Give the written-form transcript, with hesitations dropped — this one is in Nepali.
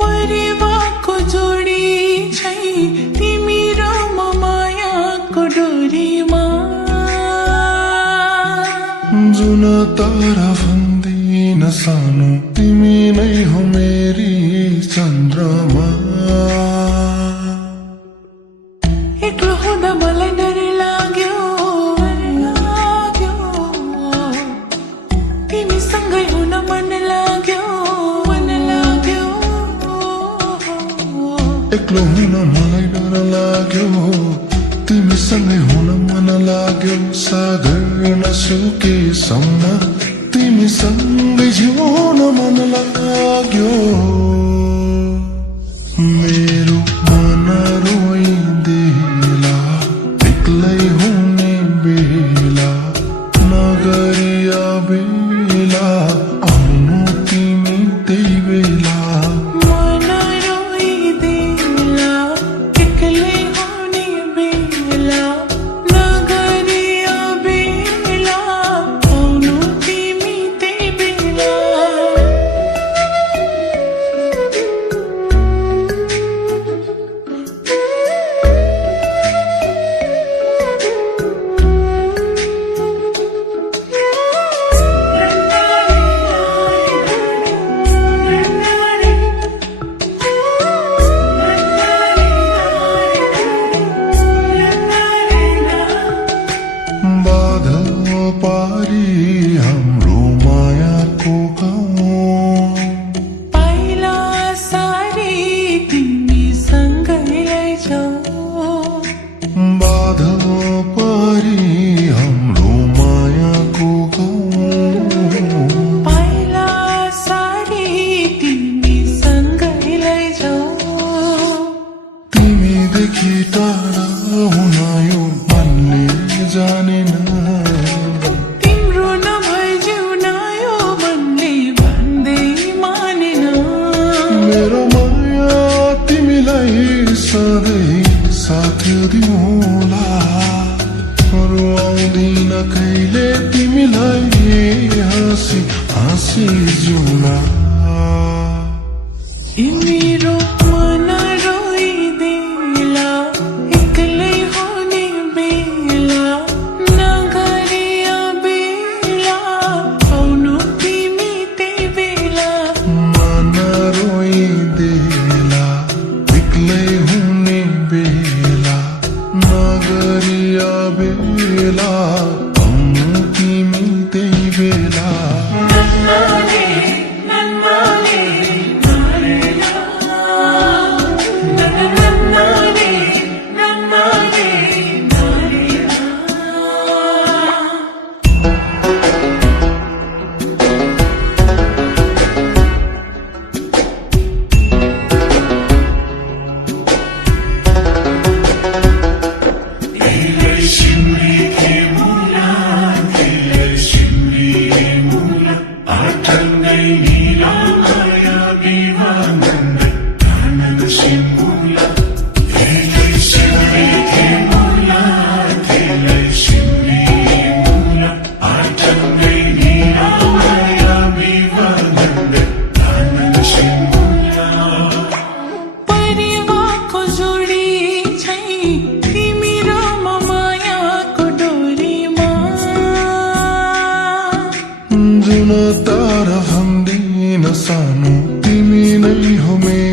परिवारको जोडी छै तिमी र म मायाको डोरीमा जुन तारा भन्दिन सानो तिमी नै हो मेरी चन्द्रमा एक्लो हुँदा मलाई डर लाग्यो तिमीसँगै हुन मन लाग्यो एक्लो हुन मलाई डर लाग्यो तिमीसँगै हुन मन लाग्यो सागर नसुकेसम्म तिमीसँगै जिउन मन लाग्यो मेरो मन रोइदेला एक्लै हुने बेला नगरिया बेला आउनु तिमी त्यही बेला पारी हाम्रो मायाको गाउँ पहिला सारी तिमीसँगै लैजाऊ बाधा पारी हाम्रो मायाको गाउँ पहिला सारी तिमीसँगै लैजाऊ तिमीदेखि टाढा हुन यो मनले जानेन सधैँ साथ दिउँला रुवाउँदिन कहिले तिमीलाई हाँसी हाँसी जिउला मेरो मन रोइदेला एक्लै हुने बेला नगरिया बेला आउनु तिमी त्यही बेला मन रोइदेला एक्लै हुने बेला नगरिया बेला आउनु तिमी त्यही बेला जुन तारा भन्दिन सानो तिमी नै हो मेरो